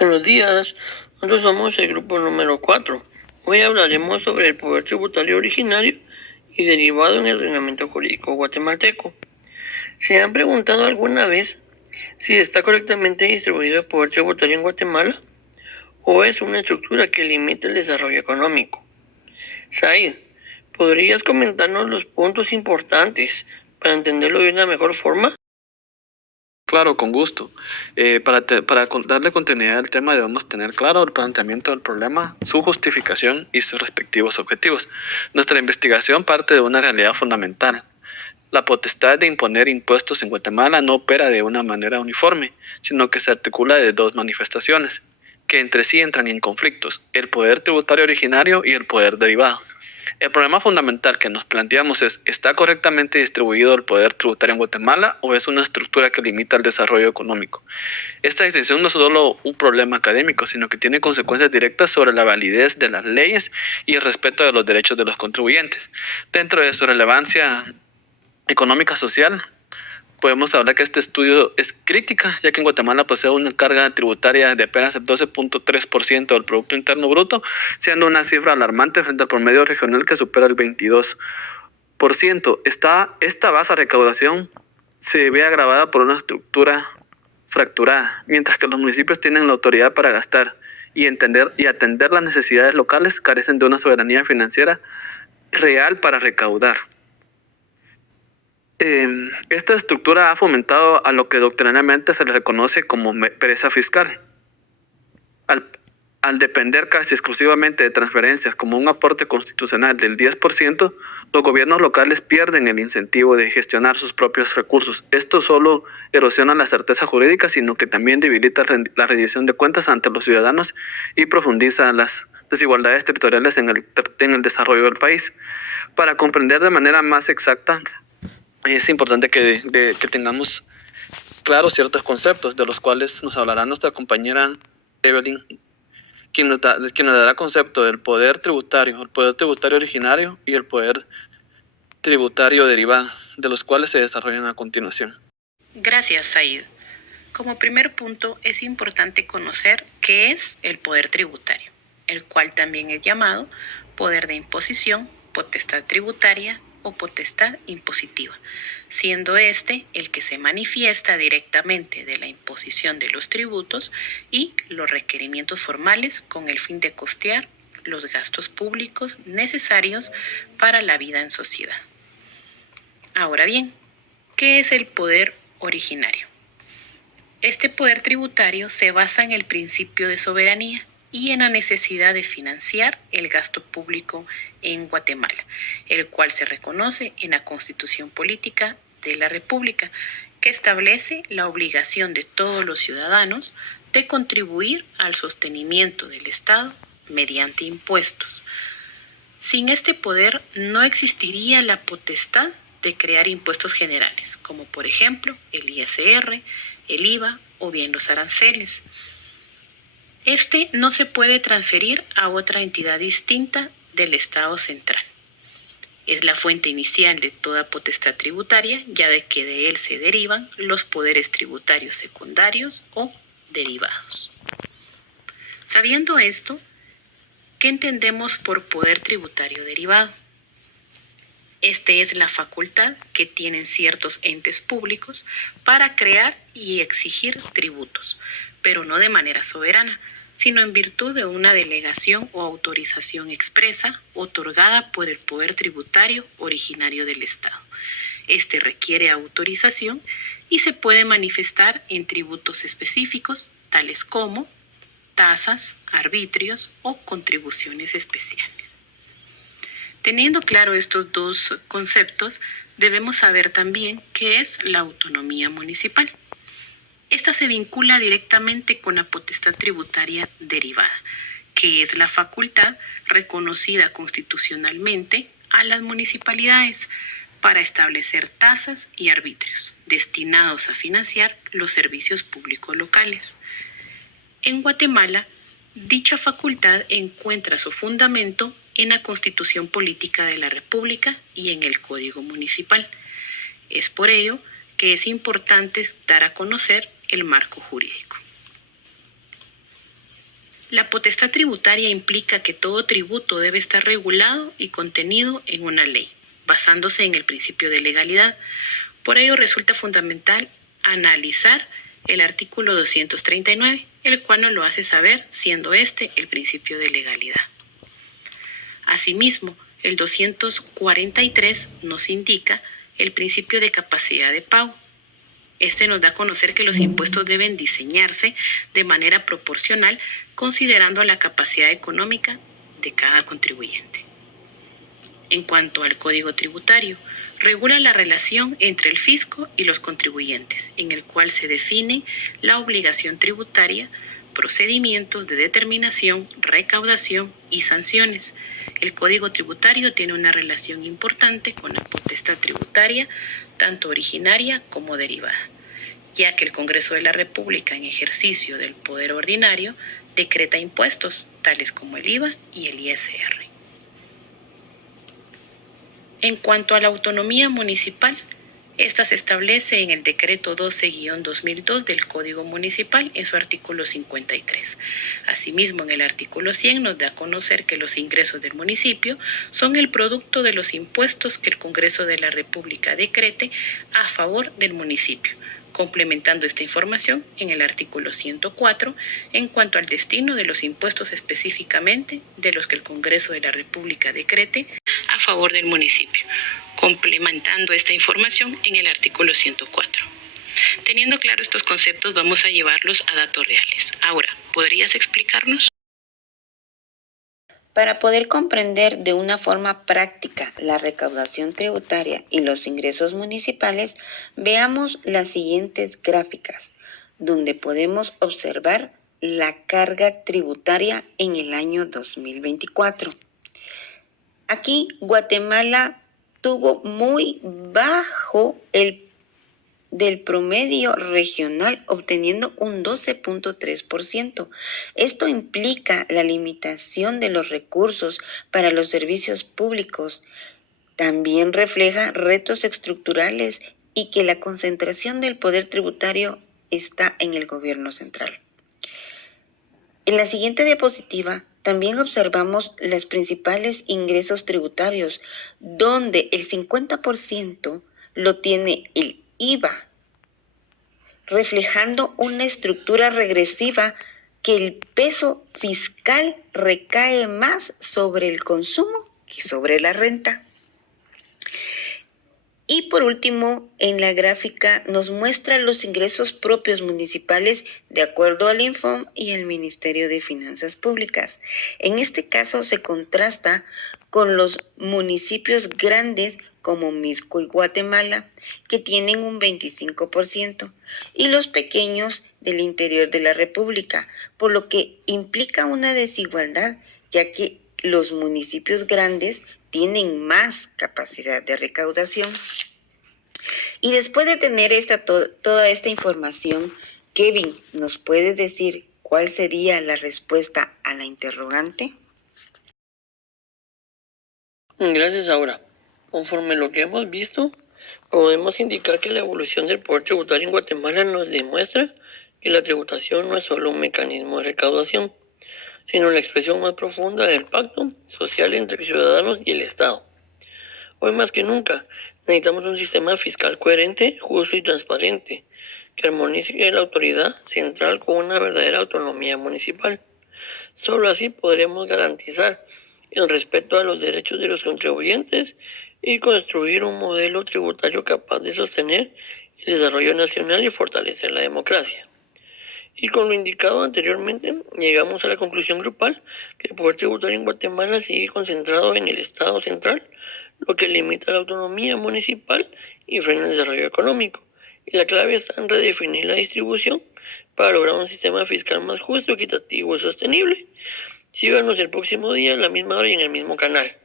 Buenos días, nosotros somos el grupo número 4. Hoy hablaremos sobre el poder tributario originario y derivado en el ordenamiento jurídico guatemalteco. ¿Se han preguntado alguna vez si está correctamente distribuido el poder tributario en Guatemala o es una estructura que limita el desarrollo económico? Said, ¿podrías comentarnos los puntos importantes para entenderlo de una mejor forma? Claro, con gusto. Para darle continuidad al tema debemos tener claro el planteamiento del problema, su justificación y sus respectivos objetivos. Nuestra investigación parte de una realidad fundamental. La potestad de imponer impuestos en Guatemala no opera de una manera uniforme, sino que se articula de dos manifestaciones, que entre sí entran en conflictos, el poder tributario originario y el poder derivado. El problema fundamental que nos planteamos es, ¿está correctamente distribuido el poder tributario en Guatemala o es una estructura que limita el desarrollo económico? Esta distinción no es solo un problema académico, sino que tiene consecuencias directas sobre la validez de las leyes y el respeto de los derechos de los contribuyentes. Dentro de su relevancia económica social, podemos hablar que este estudio es crítica, ya que en Guatemala posee una carga tributaria de apenas el 12.3% del Producto Interno Bruto, siendo una cifra alarmante frente al promedio regional que supera el 22%. Esta baja recaudación se ve agravada por una estructura fracturada, mientras que los municipios tienen la autoridad para gastar y atender las necesidades locales, carecen de una soberanía financiera real para recaudar. Esta estructura ha fomentado a lo que doctrinalmente se le reconoce como pereza fiscal. Al depender casi exclusivamente de transferencias como un aporte constitucional del 10%, los gobiernos locales pierden el incentivo de gestionar sus propios recursos. Esto solo erosiona la certeza jurídica, sino que también debilita la rendición de cuentas ante los ciudadanos y profundiza las desigualdades territoriales en el desarrollo del país. Para comprender de manera más exacta, es importante que tengamos claros ciertos conceptos de los cuales nos hablará nuestra compañera Evelyn, quien nos dará concepto del poder tributario, el poder tributario originario y el poder tributario derivado, de los cuales se desarrollan a continuación. Gracias, Said. Como primer punto, es importante conocer qué es el poder tributario, el cual también es llamado poder de imposición, potestad tributaria o potestad impositiva, siendo este el que se manifiesta directamente de la imposición de los tributos y los requerimientos formales con el fin de costear los gastos públicos necesarios para la vida en sociedad. Ahora bien, ¿qué es el poder originario? Este poder tributario se basa en el principio de soberanía y en la necesidad de financiar el gasto público en Guatemala, el cual se reconoce en la Constitución Política de la República, que establece la obligación de todos los ciudadanos de contribuir al sostenimiento del Estado mediante impuestos. Sin este poder no existiría la potestad de crear impuestos generales, como por ejemplo el ISR, el IVA o bien los aranceles. Este no se puede transferir a otra entidad distinta del Estado central. Es la fuente inicial de toda potestad tributaria, ya de que de él se derivan los poderes tributarios secundarios o derivados. Sabiendo esto, ¿qué entendemos por poder tributario derivado? Este es la facultad que tienen ciertos entes públicos para crear y exigir tributos, pero no de manera soberana, sino en virtud de una delegación o autorización expresa otorgada por el poder tributario originario del Estado. Este requiere autorización y se puede manifestar en tributos específicos, tales como tasas, arbitrios o contribuciones especiales. Teniendo claro estos dos conceptos, debemos saber también qué es la autonomía municipal. Esta se vincula directamente con la potestad tributaria derivada, que es la facultad reconocida constitucionalmente a las municipalidades para establecer tasas y arbitrios destinados a financiar los servicios públicos locales. En Guatemala, dicha facultad encuentra su fundamento en la Constitución Política de la República y en el Código Municipal. Es por ello que es importante dar a conocer el marco jurídico. La potestad tributaria implica que todo tributo debe estar regulado y contenido en una ley, basándose en el principio de legalidad. Por ello resulta fundamental analizar el artículo 239, el cual nos lo hace saber, siendo este el principio de legalidad. Asimismo, el 243 nos indica el principio de capacidad de pago. Este nos da a conocer que los impuestos deben diseñarse de manera proporcional, considerando la capacidad económica de cada contribuyente. En cuanto al Código Tributario, regula la relación entre el fisco y los contribuyentes, en el cual se define la obligación tributaria, procedimientos de determinación, recaudación y sanciones. El Código Tributario tiene una relación importante con la potestad tributaria, tanto originaria como derivada, ya que el Congreso de la República, en ejercicio del poder ordinario, decreta impuestos, tales como el IVA y el ISR. En cuanto a la autonomía municipal, esta se establece en el Decreto 12-2002 del Código Municipal en su artículo 53. Asimismo, en el artículo 100 nos da a conocer que los ingresos del municipio son el producto de los impuestos que el Congreso de la República decrete a favor del municipio, complementando esta información en el artículo 104 en cuanto al destino de los impuestos específicamente de los que el Congreso de la República decrete a favor del municipio, complementando esta información en el artículo 104. Teniendo claro estos conceptos, vamos a llevarlos a datos reales. Ahora, ¿podrías explicarnos? Para poder comprender de una forma práctica la recaudación tributaria y los ingresos municipales, veamos las siguientes gráficas, donde podemos observar la carga tributaria en el año 2024. Aquí Guatemala tuvo muy bajo el del promedio regional, obteniendo un 12.3%. Esto implica la limitación de los recursos para los servicios públicos. También refleja retos estructurales y que la concentración del poder tributario está en el gobierno central. En la siguiente diapositiva también observamos los principales ingresos tributarios, donde el 50% lo tiene el IVA, reflejando una estructura regresiva que el peso fiscal recae más sobre el consumo que sobre la renta. Y por último, en la gráfica nos muestra los ingresos propios municipales de acuerdo al INFOM y el Ministerio de Finanzas Públicas. En este caso se contrasta con los municipios grandes como Mixco y Guatemala, que tienen un 25%, y los pequeños del interior de la República, por lo que implica una desigualdad, ya que los municipios grandes tienen más capacidad de recaudación. Y después de tener toda esta información, Kevin, ¿nos puedes decir cuál sería la respuesta a la interrogante? Gracias, Aura. Conforme lo que hemos visto, podemos indicar que la evolución del poder tributario en Guatemala nos demuestra que la tributación no es solo un mecanismo de recaudación, sino la expresión más profunda del pacto social entre ciudadanos y el Estado. Hoy más que nunca, necesitamos un sistema fiscal coherente, justo y transparente, que armonice la autoridad central con una verdadera autonomía municipal. Solo así podremos garantizar el respeto a los derechos de los contribuyentes y construir un modelo tributario capaz de sostener el desarrollo nacional y fortalecer la democracia. Y con lo indicado anteriormente, llegamos a la conclusión grupal que el poder tributario en Guatemala sigue concentrado en el Estado central, lo que limita la autonomía municipal y frena el desarrollo económico. Y la clave está en redefinir la distribución para lograr un sistema fiscal más justo, equitativo y sostenible. Síganos el próximo día a la misma hora y en el mismo canal.